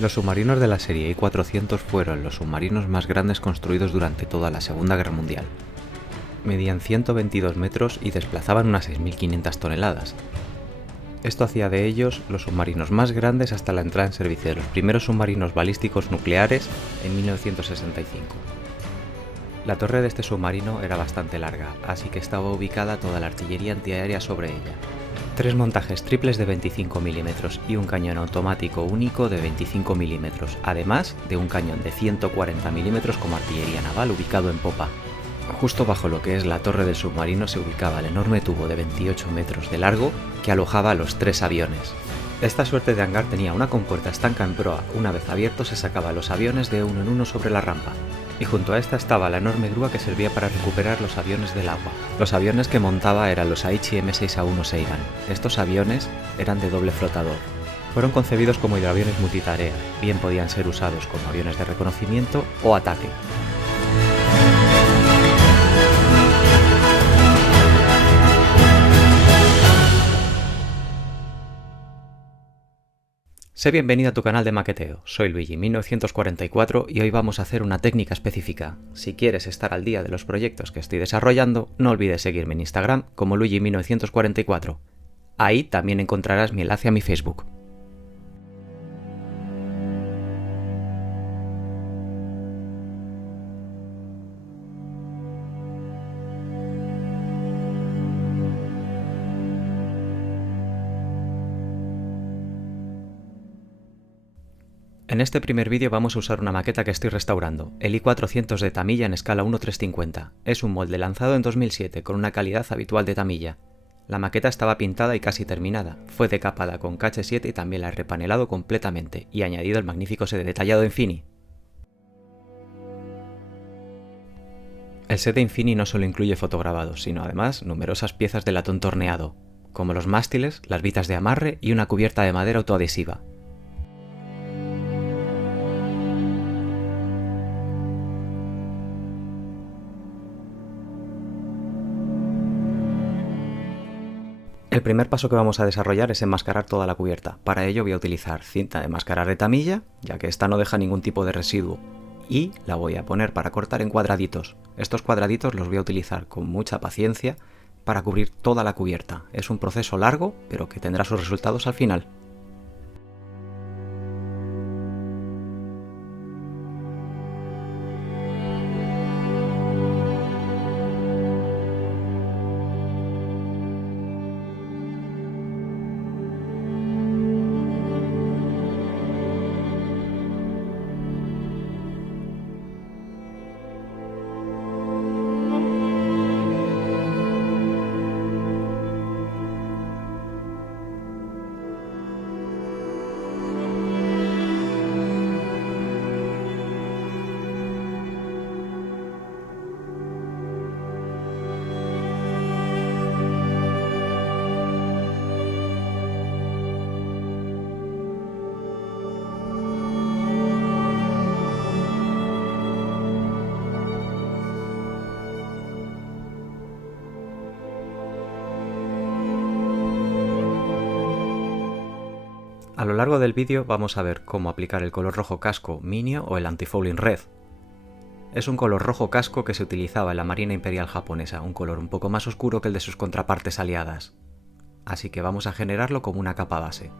Los submarinos de la serie I-400 fueron los submarinos más grandes construidos durante toda la Segunda Guerra Mundial. Medían 122 metros y desplazaban unas 6.500 toneladas. Esto hacía de ellos los submarinos más grandes hasta la entrada en servicio de los primeros submarinos balísticos nucleares en 1965. La torre de este submarino era bastante larga, así que estaba ubicada toda la artillería antiaérea sobre ella. 3 montajes triples de 25 mm y un cañón automático único de 25 mm, además de un cañón de 140 mm como artillería naval ubicado en popa. Justo bajo lo que es la torre del submarino se ubicaba el enorme tubo de 28 metros de largo que alojaba a los 3 aviones. Esta suerte de hangar tenía una compuerta estanca en proa. Una vez abierto se sacaba los aviones de uno en uno sobre la rampa. Y junto a esta estaba la enorme grúa que servía para recuperar los aviones del agua. Los aviones que montaba eran los Aichi M6A1 Seigan. Estos aviones eran de doble flotador. Fueron concebidos como hidroaviones multitarea, bien podían ser usados como aviones de reconocimiento o ataque. Sé bienvenido a tu canal de maqueteo, soy Luigi1944 y hoy vamos a hacer una técnica específica. Si quieres estar al día de los proyectos que estoy desarrollando, no olvides seguirme en Instagram como Luigi1944. Ahí también encontrarás mi enlace a mi Facebook. En este primer vídeo vamos a usar una maqueta que estoy restaurando, el I-400 de Tamiya en escala 1:350. Es un molde lanzado en 2007 con una calidad habitual de Tamiya. La maqueta estaba pintada y casi terminada, fue decapada con KH7 y también la he repanelado completamente y añadido el magnífico set de detallado Infini. El set de Infini no solo incluye fotograbados, sino además numerosas piezas de latón torneado, como los mástiles, las vitas de amarre y una cubierta de madera autoadhesiva. El primer paso que vamos a desarrollar es enmascarar toda la cubierta. Para ello voy a utilizar cinta de mascarar de Tamiya, ya que esta no deja ningún tipo de residuo, y la voy a poner para cortar en cuadraditos. Estos cuadraditos los voy a utilizar con mucha paciencia para cubrir toda la cubierta. Es un proceso largo, pero que tendrá sus resultados al final. A lo largo del vídeo vamos a ver cómo aplicar el color rojo casco Minio o el Anti-Fouling Red. Es un color rojo casco que se utilizaba en la Marina Imperial japonesa, un color un poco más oscuro que el de sus contrapartes aliadas. Así que vamos a generarlo como una capa base.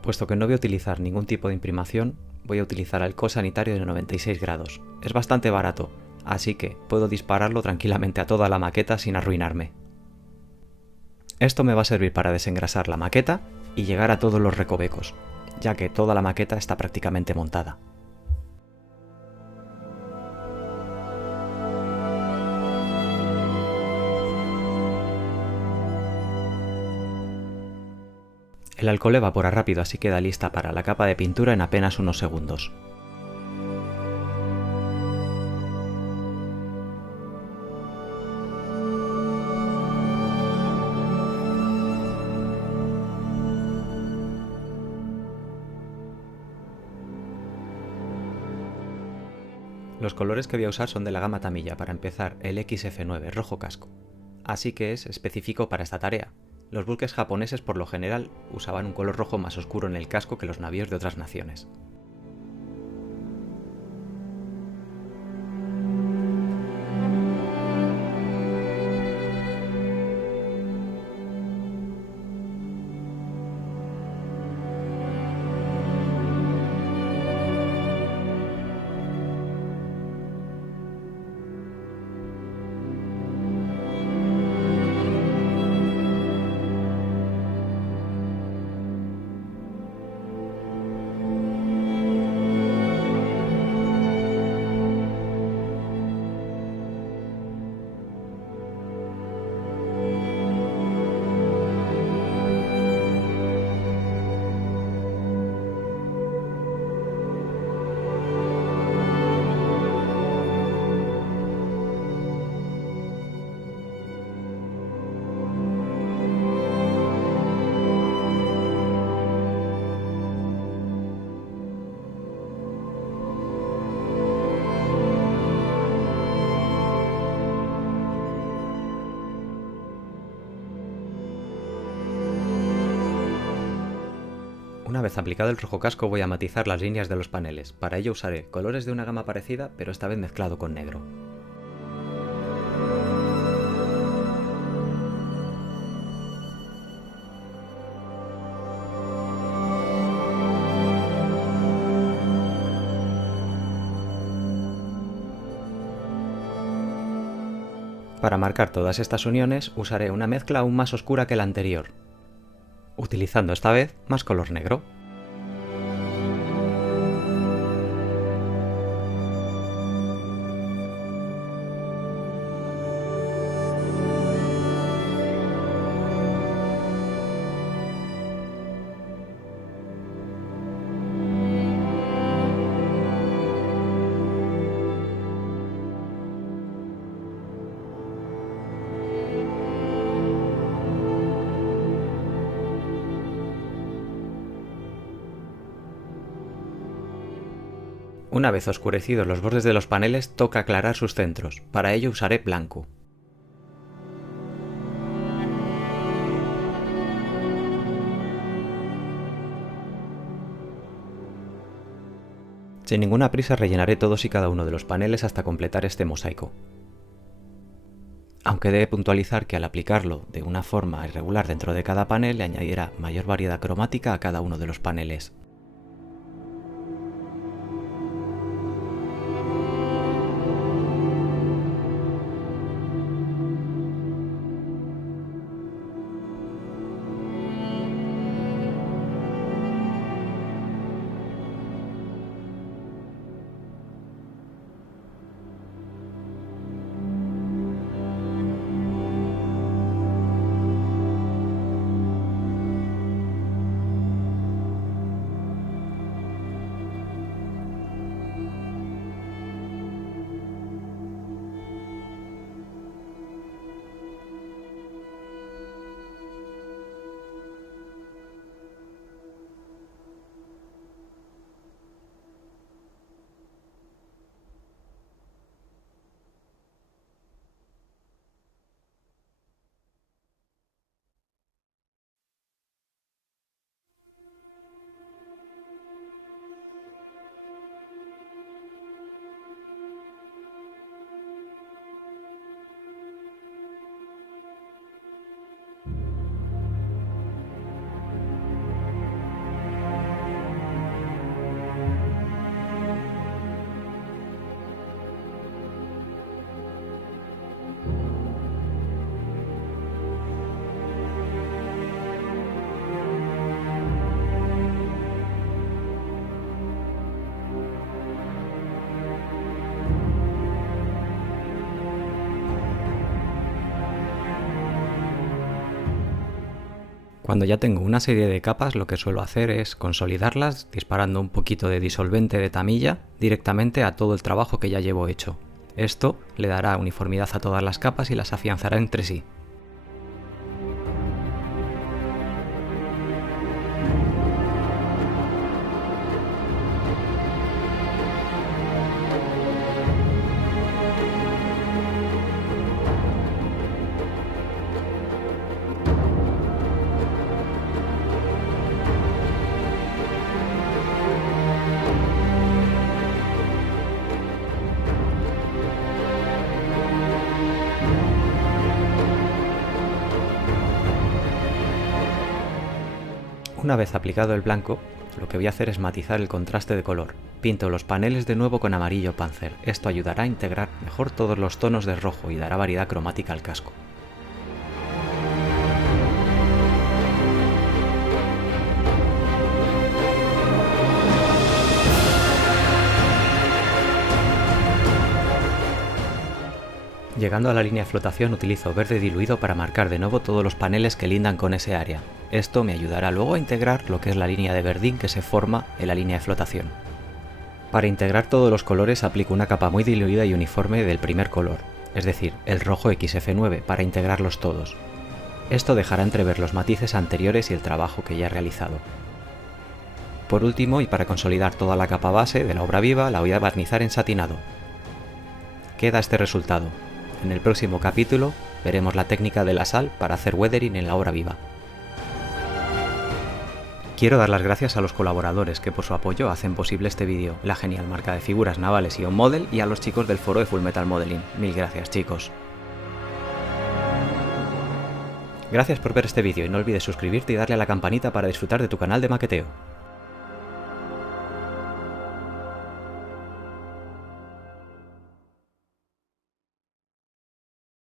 Puesto que no voy a utilizar ningún tipo de imprimación, voy a utilizar alcohol sanitario de 96 grados. Es bastante barato, así que puedo dispararlo tranquilamente a toda la maqueta sin arruinarme. Esto me va a servir para desengrasar la maqueta y llegar a todos los recovecos, ya que toda la maqueta está prácticamente montada. El alcohol evapora rápido, así queda lista para la capa de pintura en apenas unos segundos. Los colores que voy a usar son de la gama Tamiya. Para empezar, el XF9 rojo casco, así que es específico para esta tarea. Los buques japoneses por lo general usaban un color rojo más oscuro en el casco que los navíos de otras naciones. Una vez aplicado el rojo casco voy a matizar las líneas de los paneles. Para ello usaré colores de una gama parecida, pero esta vez mezclado con negro. Para marcar todas estas uniones usaré una mezcla aún más oscura que la anterior, utilizando esta vez más color negro. Una vez oscurecidos los bordes de los paneles, toca aclarar sus centros. Para ello usaré blanco. Sin ninguna prisa rellenaré todos y cada uno de los paneles hasta completar este mosaico. Aunque debe puntualizar que al aplicarlo de una forma irregular dentro de cada panel le añadirá mayor variedad cromática a cada uno de los paneles. Cuando ya tengo una serie de capas, lo que suelo hacer es consolidarlas disparando un poquito de disolvente de Tamiya directamente a todo el trabajo que ya llevo hecho. Esto le dará uniformidad a todas las capas y las afianzará entre sí. Una vez aplicado el blanco, lo que voy a hacer es matizar el contraste de color. Pinto los paneles de nuevo con amarillo Panzer. Esto ayudará a integrar mejor todos los tonos de rojo y dará variedad cromática al casco. Llegando a la línea de flotación utilizo verde diluido para marcar de nuevo todos los paneles que lindan con ese área. Esto me ayudará luego a integrar lo que es la línea de verdín que se forma en la línea de flotación. Para integrar todos los colores aplico una capa muy diluida y uniforme del primer color, es decir, el rojo XF9, para integrarlos todos. Esto dejará entrever los matices anteriores y el trabajo que ya he realizado. Por último, y para consolidar toda la capa base de la obra viva, la voy a barnizar en satinado. Queda este resultado. En el próximo capítulo veremos la técnica de la sal para hacer weathering en la obra viva. Quiero dar las gracias a los colaboradores que por su apoyo hacen posible este vídeo, la genial marca de figuras navales Ion Model y a los chicos del foro de Fullmetal Modeling. Mil gracias, chicos. Gracias por ver este vídeo y no olvides suscribirte y darle a la campanita para disfrutar de tu canal de maqueteo.